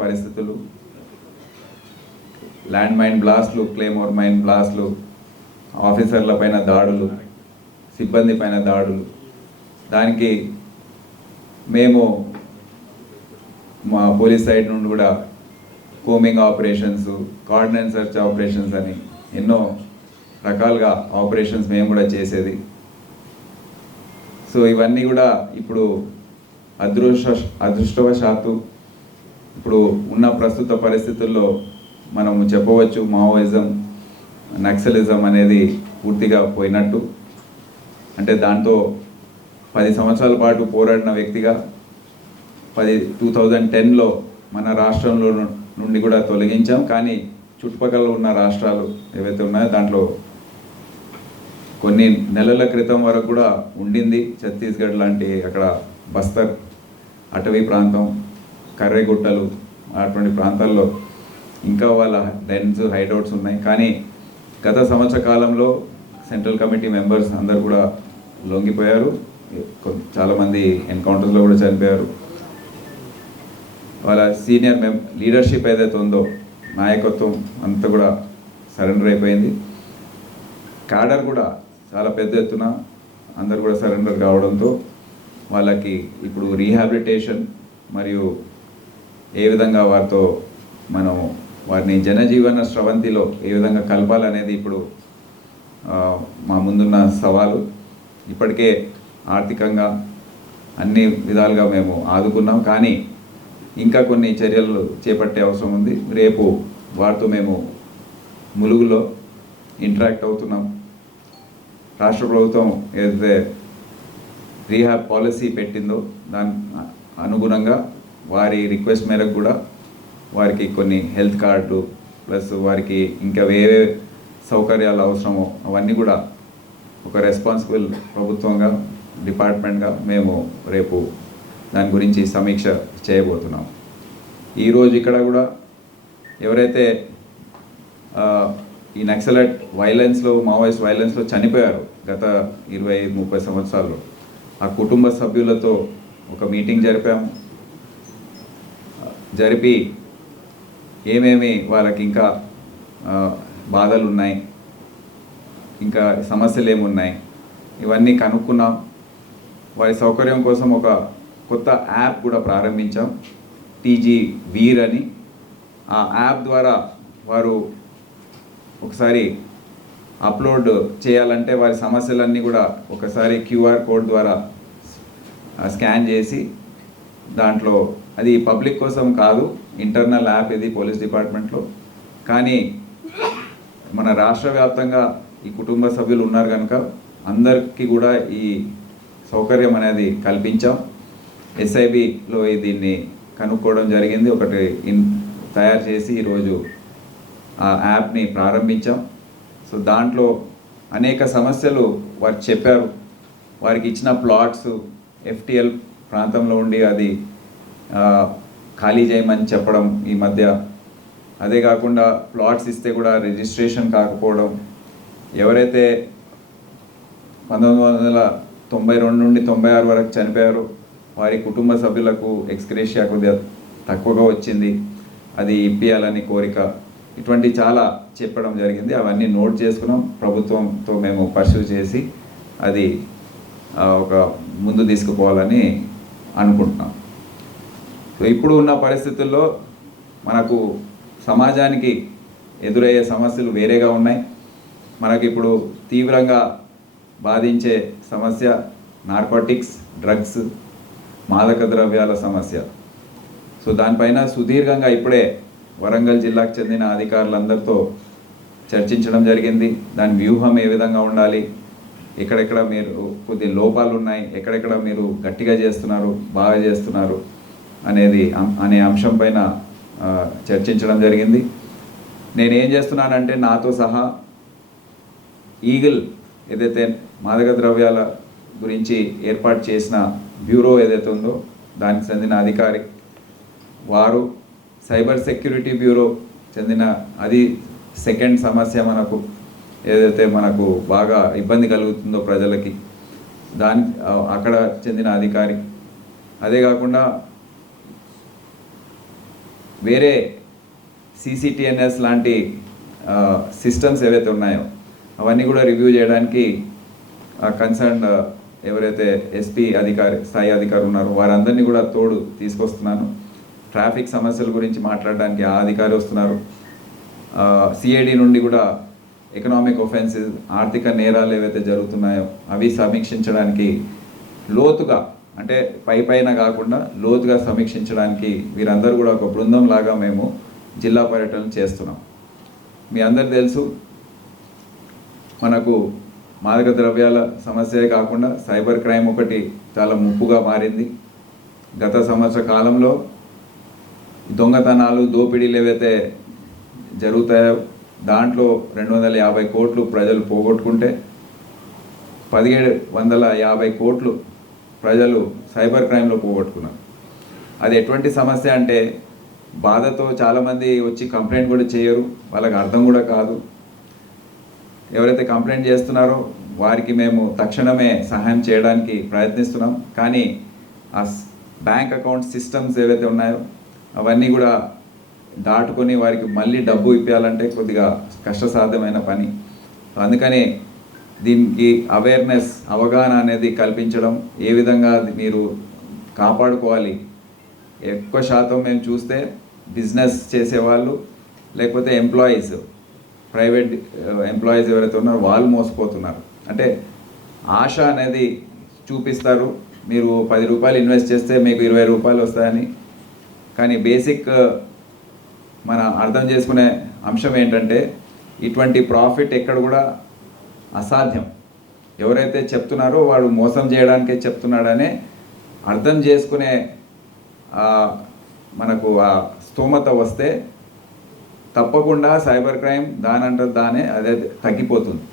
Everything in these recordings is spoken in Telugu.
పరిస్థితులు, ల్యాండ్ మైన్ బ్లాస్ట్లు, క్లేమోర్ మైన్ బ్లాస్ట్లు, ఆఫీసర్ల పైన దాడులు, సిబ్బంది పైన దాడులు, దానికి మేము మా పోలీస్ సైడ్ నుండి కూడా కోమింగ్ ఆపరేషన్స్, కార్డినెన్స్ సెర్చ్ ఆపరేషన్స్ అని ఎన్నో రకాలుగా ఆపరేషన్స్ మేము కూడా చేసేది. సో ఇవన్నీ కూడా ఇప్పుడు అదృష్టవశాత్తు ఇప్పుడు ఉన్న ప్రస్తుత పరిస్థితుల్లో మనము చెప్పవచ్చు మావోయిజం, నక్సలిజం అనేది పూర్తిగా పోయినట్టు. అంటే దాంతో 10 సంవత్సరాల పాటు పోరాడిన వ్యక్తిగా 2010లో మన రాష్ట్రంలో నుండి కూడా తొలగించాం. కానీ చుట్టుపక్కల ఉన్న రాష్ట్రాలు ఏవైతే ఉన్నాయో దాంట్లో కొన్ని నెలల క్రితం వరకు కూడా ఉండింది. ఛత్తీస్గఢ్ లాంటి అక్కడ బస్తర్ అటవీ ప్రాంతం, కర్రెగుట్టలు అటువంటి ప్రాంతాల్లో ఇంకా వాళ్ళ డెన్స్ హైడౌట్స్ ఉన్నాయి. కానీ గత సంవత్సర కాలంలో సెంట్రల్ కమిటీ మెంబర్స్ అందరు కూడా లొంగిపోయారు. చాలామంది ఎన్కౌంటర్స్లో కూడా చనిపోయారు. వాళ్ళ సీనియర్ లీడర్షిప్ ఏదైతే ఉందో నాయకత్వం అంతా కూడా సరెండర్ అయిపోయింది. క్యాడర్ కూడా చాలా పెద్ద ఎత్తున అందరు కూడా సరెండర్ కావడంతో వాళ్ళకి ఇప్పుడు రీహాబిలిటేషన్ మరియు ఏ విధంగా వారితో మనం వారిని జనజీవన స్రవంతిలో ఏ విధంగా కలపాలనేది ఇప్పుడు మా ముందున్న సవాలు. ఇప్పటికే ఆర్థికంగా అన్ని విధాలుగా మేము ఆదుకున్నాం, కానీ ఇంకా కొన్ని చర్యలు చేపట్టే అవసరం ఉంది. రేపు వారితో మేము ములుగులో ఇంటరాక్ట్ అవుతున్నాం. రాష్ట్ర ప్రభుత్వం ఏదైతే రీహాబ్ పాలసీ పెట్టిందో దాని అనుగుణంగా వారి రిక్వెస్ట్ మేరకు కూడా వారికి కొన్ని హెల్త్ కార్డు ప్లస్ వారికి ఇంకా వేరే సౌకర్యాలు అవసరమో అవన్నీ కూడా ఒక రెస్పాన్సిబుల్ ప్రభుత్వంగా, డిపార్ట్మెంట్గా మేము రేపు దాని గురించి సమీక్ష చేయబోతున్నాం. ఈరోజు ఇక్కడ కూడా ఎవరైతే ఈ నక్సలైట్ వైలెన్స్లో, మావోయిస్ట్ వైలెన్స్లో చనిపోయారో గత 20-30 సంవత్సరాల్లో, ఆ కుటుంబ సభ్యులతో ఒక మీటింగ్ జరిపి ఏమేమి వాళ్ళకి ఇంకా బాధలు ఉన్నాయి, ఇంకా సమస్యలు ఏమున్నాయి ఇవన్నీ కనుక్కున్నాం. వారి సౌకర్యం కోసం ఒక కొత్త యాప్ కూడా ప్రారంభించాం, టీజీ వీర్ అని. ఆ యాప్ ద్వారా వారు ఒకసారి అప్లోడ్ చేయాలంటే వారి సమస్యలన్నీ కూడా ఒకసారి క్యూఆర్ కోడ్ ద్వారా స్కాన్ చేసి, దాంట్లో అది పబ్లిక్ కోసం కాదు, ఇంటర్నల్ యాప్ ఇది పోలీస్ డిపార్ట్మెంట్లో. కానీ మన రాష్ట్ర వ్యాప్తంగా ఈ కుటుంబ సభ్యులు ఉన్నారు కనుక అందరికీ కూడా ఈ సౌకర్యం అనేది కల్పించాం. ఎస్ఐబిలో దీన్ని కనుక్కోవడం జరిగింది, ఒకటి తయారు చేసి ఈరోజు ఆ యాప్ని ప్రారంభించాం. సో దాంట్లో అనేక సమస్యలు వారు చెప్పారు. వారికి ఇచ్చిన ప్లాట్స్ FTL ప్రాంతంలో ఉండి అది ఖాళీ చేయమని చెప్పడం ఈ మధ్య, అదే కాకుండా ప్లాట్స్ ఇస్తే కూడా రిజిస్ట్రేషన్ కాకపోవడం, ఎవరైతే 1992 నుండి 96 వరకు చనిపోయారో వారి కుటుంబ సభ్యులకు ఎక్స్గ్రేషియా కొద్దిగా తక్కువగా వచ్చింది, అది ఇప్పియాలని కోరిక, ఇటువంటి చాలా చెప్పడం జరిగింది. అవన్నీ నోట్ చేసుకున్నాం, ప్రభుత్వంతో మేము పర్సూ చేసి అది ఒక ముందు తీసుకుపోవాలని అనుకుంటున్నాం. సో ఇప్పుడు ఉన్న పరిస్థితుల్లో మనకు సమాజానికి ఎదురయ్యే సమస్యలు వేరేగా ఉన్నాయి. మనకి ఇప్పుడు తీవ్రంగా బాధించే సమస్య నార్కోటిక్స్, డ్రగ్స్, మాదక ద్రవ్యాల సమస్య. సో దానిపైన సుదీర్ఘంగా ఇప్పుడే వరంగల్ జిల్లాకు చెందిన అధికారులందరితో చర్చించడం జరిగింది. దాని వ్యూహం ఏ విధంగా ఉండాలి, ఎక్కడెక్కడ మీరు కొద్ది లోపాలు ఉన్నాయి, ఎక్కడెక్కడ మీరు గట్టిగా చేస్తున్నారు, బాగా చేస్తున్నారు అనే అంశం పైన చర్చించడం జరిగింది. నేనేం చేస్తున్నానంటే నాతో సహా ఈగిల్ ఏదైతే మాదక ద్రవ్యాల గురించి ఏర్పాటు చేసిన బ్యూరో ఏదైతే ఉందో దానికి చెందిన అధికారి, వారు సైబర్ సెక్యూరిటీ బ్యూరో చెందిన, అది సెకండ్ సమస్య మనకు ఏదైతే మనకు బాగా ఇబ్బంది కలుగుతుందో ప్రజలకి, అక్కడ చెందిన అధికారి, అదే కాకుండా వేరే CCTNS లాంటి సిస్టమ్స్ ఏవైతే ఉన్నాయో అవన్నీ కూడా రివ్యూ చేయడానికి కన్సర్న్ ఎవరైతే SP స్థాయి అధికారి ఉన్నారో వారందరినీ కూడా తోడు తీసుకొస్తున్నాను. ట్రాఫిక్ సమస్యల గురించి మాట్లాడడానికి ఆ అధికారి వస్తున్నారు. CID నుండి కూడా ఎకనామిక్ ఒఫెన్సెస్, ఆర్థిక నేరాలు ఏవైతే జరుగుతున్నాయో అవి సమీక్షించడానికి లోతుగా, అంటే పైన కాకుండా లోతుగా సమీక్షించడానికి వీరందరూ కూడా ఒక బృందం లాగా మేము జిల్లా పర్యటన చేస్తున్నాం. మీ అందరు తెలుసు, మనకు మాదక ద్రవ్యాల సమస్యే కాకుండా సైబర్ క్రైమ్ ఒకటి చాలా ముప్పుగా మారింది. గత సంవత్సర కాలంలో దొంగతనాలు, దోపిడీలు ఏవైతే జరుగుతాయో దాంట్లో 250 కోట్లు ప్రజలు పోగొట్టుకుంటే 1750 కోట్లు ప్రజలు సైబర్ క్రైమ్లో పోగొట్టుకున్నారు. అది ఎటువంటి సమస్య అంటే బాధతో చాలామంది వచ్చి కంప్లైంట్ కూడా చేయరు, వాళ్ళకి అర్థం కూడా కాదు. ఎవరైతే కంప్లైంట్ చేస్తున్నారో వారికి మేము తక్షణమే సహాయం చేయడానికి ప్రయత్నిస్తున్నాం. కానీ ఆ బ్యాంక్ అకౌంట్ సిస్టమ్స్ ఏవైతే ఉన్నాయో అవన్నీ కూడా దాటుకొని వారికి మళ్ళీ డబ్బు ఇప్పించాలంటే కొద్దిగా కష్టసాధ్యమైన పని. అందుకని దీనికి అవేర్నెస్, అవగాహన అనేది కల్పించడం, ఏ విధంగా మీరు కాపాడుకోవాలి. ఎక్కువ శాతం మేము చూస్తే బిజినెస్ చేసేవాళ్ళు లేకపోతే ఎంప్లాయీస్, ప్రైవేట్ ఎంప్లాయీస్ ఎవరైతే ఉన్నారో వాళ్ళు మోసపోతున్నారు. అంటే ఆశ అనేది చూపిస్తారు, మీరు 10 రూపాయలు ఇన్వెస్ట్ చేస్తే మీకు 20 రూపాయలు వస్తాయని. కానీ బేసిక్ మన అర్థం చేసుకునే అంశం ఏంటంటే ఇటువంటి ప్రాఫిట్ ఎక్కడ కూడా అసాధ్యం. ఎవరైతే చెప్తున్నారో వాడు మోసం చేయడానికే చెప్తున్నాడనే అర్థం చేసుకునే మనకు ఆ స్తోమత వస్తే తప్పకుండా సైబర్ క్రైమ్ దానే అదే తగ్గిపోతుంది.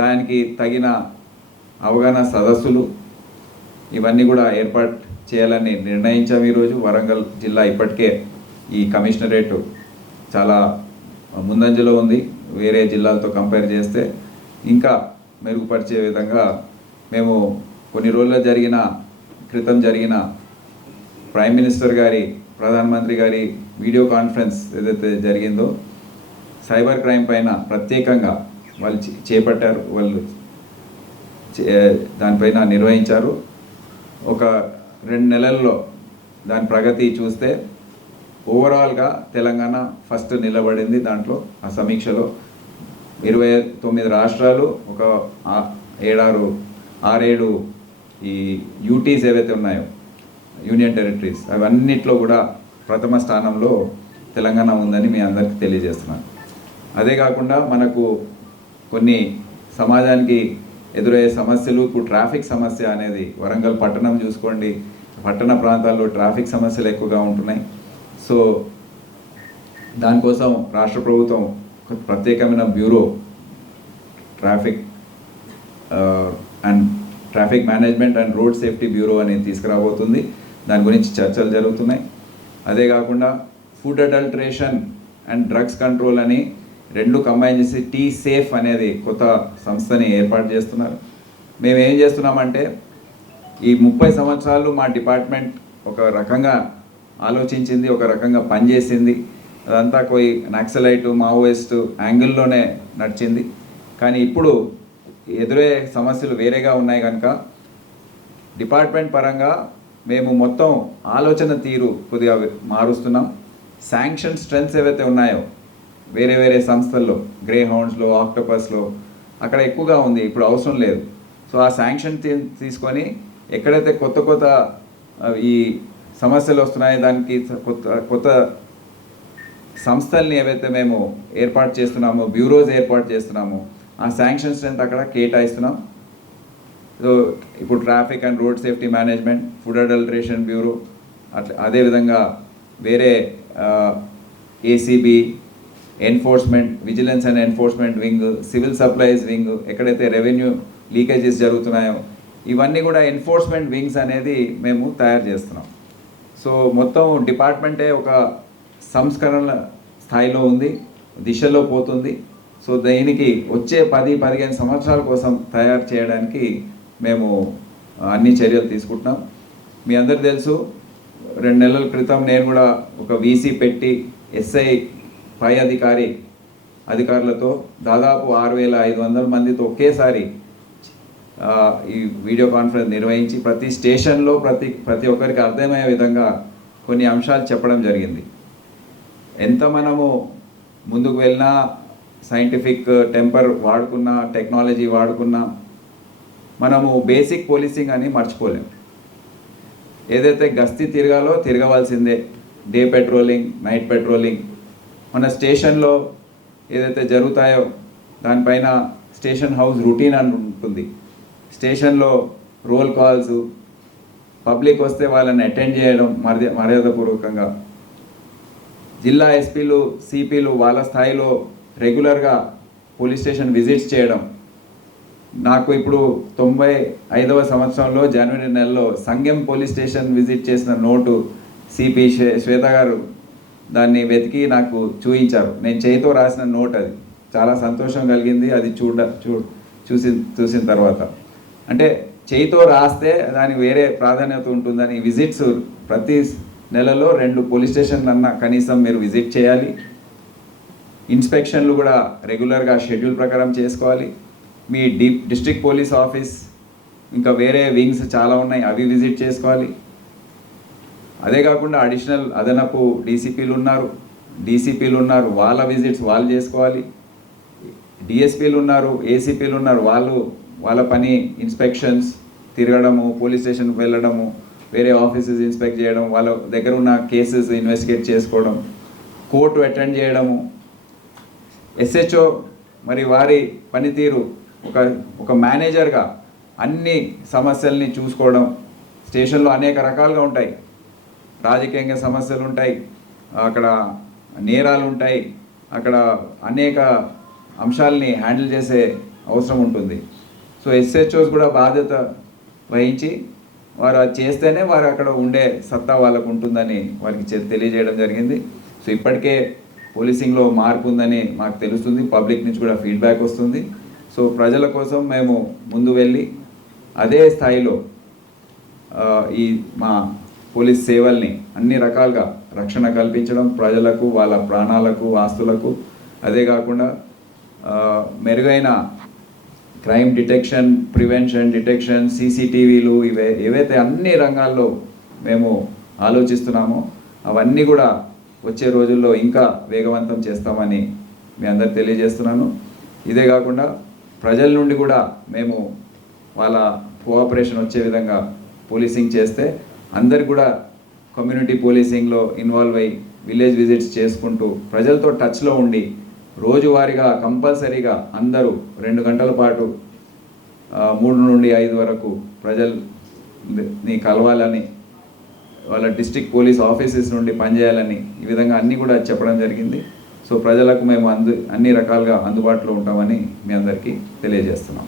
దానికి తగిన అవగాహన సదస్సులు ఇవన్నీ కూడా ఏర్పాటు చేయాలని నిర్ణయించాం. ఈరోజు వరంగల్ జిల్లా ఇప్పటికే ఈ కమిషనరేట్ చాలా ముందంజలో ఉంది. వేరే జిల్లాలతో కంపేర్ చేస్తే ఇంకా మెరుగుపరిచే విధంగా మేము కొన్ని రోజుల క్రితం జరిగిన ప్రైమ్ మినిస్టర్ గారి, ప్రధానమంత్రి గారి వీడియో కాన్ఫరెన్స్ ఏదైతే జరిగిందో సైబర్ క్రైమ్ పైన ప్రత్యేకంగా వాళ్ళు చేపట్టారు, వాళ్ళు దానిపైన నిర్వహించారు. ఒక 2 నెలల్లో దాని ప్రగతి చూస్తే ఓవరాల్గా తెలంగాణ ఫస్ట్ నిలబడింది. దాంట్లో ఆ సమీక్షలో 29 రాష్ట్రాలు, ఒక 6-7 ఈ యూటీస్ ఏవైతే ఉన్నాయో, యూనియన్ టెరిటరీస్, అవన్నిట్లో కూడా ప్రథమ స్థానంలో తెలంగాణ ఉందని మీ అందరికీ తెలియజేస్తున్నాను. అదే కాకుండా మనకు కొన్ని సమాజానికి ఎదురయ్యే సమస్యలు, ఇప్పుడు ట్రాఫిక్ సమస్య అనేది వరంగల్ పట్టణం చూసుకోండి, పట్టణ ప్రాంతాల్లో ట్రాఫిక్ సమస్యలు ఎక్కువగా ఉంటున్నాయి. సో దానికోసం రాష్ట్ర ప్రభుత్వం ప్రత్యేకమైన bureau, traffic and traffic management and road safety bureau అనేది తీసుకురాబోతుంది. దాని గురించి చర్చలు జరుగుతున్నాయి. అదే కాకుండా food adulteration and drugs control అని రెండు కంబైన్ చేసి టీ సేఫ్ అనేది కొత్త సంస్థని ఏర్పాటు చేస్తున్నారు. మేము ఏం చేస్తున్నామంటే ఈ 30 సంవత్సరాలు మా డిపార్ట్మెంట్ ఒక రకంగా ఆలోచించింది, ఒక రకంగా పనిచేసింది. అదంతా పోయి నక్సలైట్ మావోయిస్ట్ యాంగిల్లోనే నడిచింది. కానీ ఇప్పుడు ఎదురయ్యే సమస్యలు వేరేగా ఉన్నాయి కనుక డిపార్ట్మెంట్ పరంగా మేము మొత్తం ఆలోచన తీరు కొద్దిగా మారుస్తున్నాం. శాంక్షన్ స్ట్రెంత్స్ ఏవైతే ఉన్నాయో వేరే వేరే సంస్థల్లో గ్రే హౌండ్స్లో, ఆక్టోపస్లో అక్కడ ఎక్కువగా ఉంది, ఇప్పుడు అవసరం లేదు. సో ఆ శాంక్షన్ తీసుకొని ఎక్కడైతే కొత్త కొత్త ఈ సమస్యలు వస్తున్నాయో దానికి కొత్త సంస్థల్ని ఏవైతే మేము ఏర్పాటు చేస్తున్నామో, బ్యూరోస్ ఏర్పాటు చేస్తున్నామో ఆ శాంక్షన్ స్ట్రెంత్ అక్కడ కేటాయిస్తున్నాం. సో ఇప్పుడు traffic and road safety management, food adulteration bureau, అదేవిధంగా వేరే ACB, enforcement, vigilance and enforcement wing, civil supplies wing, ఎక్కడైతే రెవెన్యూ లీకేజెస్ జరుగుతున్నాయో ఇవన్నీ కూడా ఎన్ఫోర్స్మెంట్ వింగ్స్ అనేది మేము తయారు చేస్తున్నాం. సో మొత్తం డిపార్ట్మెంటే ఒక సంస్కరణల స్థాయిలో ఉంది, దిశలో పోతుంది. సో దీనికి వచ్చే 10-15 సంవత్సరాల కోసం తయారు చేయడానికి మేము అన్ని చర్యలు తీసుకుంటున్నాం. మీ అందరు తెలుసు, 2 నెలల క్రితం నేను కూడా ఒక వీసీ పెట్టి ఎస్ఐ పై అధికారులతో దాదాపు 6500 మందితో ఒకేసారి ఈ వీడియో కాన్ఫరెన్స్ నిర్వహించి ప్రతి స్టేషన్లో ప్రతి ఒక్కరికి అర్థమయ్యే విధంగా కొన్ని అంశాలు చెప్పడం జరిగింది. ఎంత మనము ముందుకు వెళ్ళినా, సైంటిఫిక్ టెంపర్ వాడుకున్నా, టెక్నాలజీ వాడుకున్నా, మనము బేసిక్ పోలీసింగ్ అని మర్చిపోలేము. ఏదైతే గస్తీ తిరగాలో తిరగవలసిందే, డే పెట్రోలింగ్, నైట్ పెట్రోలింగ్. మన స్టేషన్లో ఏదైతే జరుగుతాయో దానిపైన స్టేషన్ హౌస్ రొటీన్ అని ఉంటుంది. స్టేషన్లో రోల్ కాల్స్, పబ్లిక్ వస్తే వాళ్ళని అటెండ్ చేయడం మర్యాదపూర్వకంగా. జిల్లా ఎస్పీలు, సిపిలు వాళ్ళ స్థాయిలో రెగ్యులర్గా పోలీస్ స్టేషన్ విజిట్స్ చేయడం. నాకు ఇప్పుడు 95వ సంవత్సరంలో జనవరి నెలలో సంగెం పోలీస్ స్టేషన్ విజిట్ చేసిన నోటు సిపి శ్వేత గారు దాన్ని వెతికి నాకు చూపించారు. నేను చేతితో రాసిన నోట్, అది చాలా సంతోషం కలిగింది అది చూసిన తర్వాత. అంటే చేతితో రాస్తే దానికి వేరే ప్రాధాన్యత ఉంటుందని విజిట్స్ ప్రతి నెలలో 2 పోలీస్ స్టేషన్లన్నా కనీసం మీరు విజిట్ చేయాలి. ఇన్స్పెక్షన్లు కూడా రెగ్యులర్గా షెడ్యూల్ ప్రకారం చేసుకోవాలి. మీ డిస్ట్రిక్ట్ పోలీస్ ఆఫీస్, ఇంకా వేరే వింగ్స్ చాలా ఉన్నాయి, అవి విజిట్ చేసుకోవాలి. అదే కాకుండా అడిషనల్ అదనపు డీసీపీలు ఉన్నారు, వాళ్ళ విజిట్స్ వాళ్ళు చేసుకోవాలి. డిఎస్పీలు ఉన్నారు, ఏసీపీలు ఉన్నారు, వాళ్ళ పని ఇన్స్పెక్షన్స్, తిరగడము, పోలీస్ స్టేషన్కి వెళ్ళడము, వేరే ఆఫీసెస్ ఇన్స్పెక్ట్ చేయడం, వాళ్ళ దగ్గర ఉన్న కేసెస్ ఇన్వెస్టిగేట్ చేసుకోవడం, కోర్టు అటెండ్ చేయడము. ఎస్హెచ్ఓ మరి వారి పనితీరు ఒక మేనేజర్గా అన్ని సమస్యల్ని చూసుకోవడం. స్టేషన్లో అనేక రకాలుగా ఉంటాయి, రాజకీయంగా సమస్యలు ఉంటాయి, అక్కడ నేరాలు ఉంటాయి, అక్కడ అనేక అంశాలని హ్యాండిల్ చేసే అవసరం ఉంటుంది. సో ఎస్హెచ్ఓస్ కూడా బాధ్యత వహించి వారు అది చేస్తేనే వారు అక్కడ ఉండే సత్తా వాళ్ళకు ఉంటుందని వారికి తెలియజేయడం జరిగింది. సో ఇప్పటికే పోలీసింగ్లో మార్పు ఉందని మాకు తెలుస్తుంది, పబ్లిక్ నుంచి కూడా ఫీడ్బ్యాక్ వస్తుంది. సో ప్రజల కోసం మేము ముందు వెళ్ళి అదే స్థాయిలో ఈ మా పోలీస్ సేవల్ని అన్ని రకాలుగా రక్షణ కల్పించడం, ప్రజలకు వాళ్ళ ప్రాణాలకు, ఆస్తులకు, అదే కాకుండా మెరుగైన క్రైమ్ డిటెక్షన్, ప్రివెన్షన్, డిటెక్షన్, సీసీటీవీలు, ఏవైతే అన్ని రంగాల్లో మేము ఆలోచిస్తున్నామో అవన్నీ కూడా వచ్చే రోజుల్లో ఇంకా వేగవంతం చేస్తామని మీ అందరికి తెలియజేస్తున్నాను. ఇదే కాకుండా ప్రజల నుండి కూడా మేము వాళ్ళ కోఆపరేషన్ వచ్చే విధంగా పోలీసింగ్ చేస్తే అందరికి కూడా కమ్యూనిటీ పోలీసింగ్లో ఇన్వాల్వ్ అయ్యి విలేజ్ విజిట్స్ చేసుకుంటూ ప్రజలతో టచ్లో ఉండి రోజువారీగా కంపల్సరీగా అందరూ 2 గంటల పాటు 3 నుండి 5 వరకు ప్రజల్ని కలవాలని, వాళ్ళ డిస్ట్రిక్ట్ పోలీస్ ఆఫీసెస్ నుండి పనిచేయాలని, ఈ విధంగా అన్నీ కూడా చెప్పడం జరిగింది. సో ప్రజలకు మేము అన్ని రకాలుగా అందుబాటులో ఉంటామని మీ అందరికీ తెలియజేస్తున్నాం.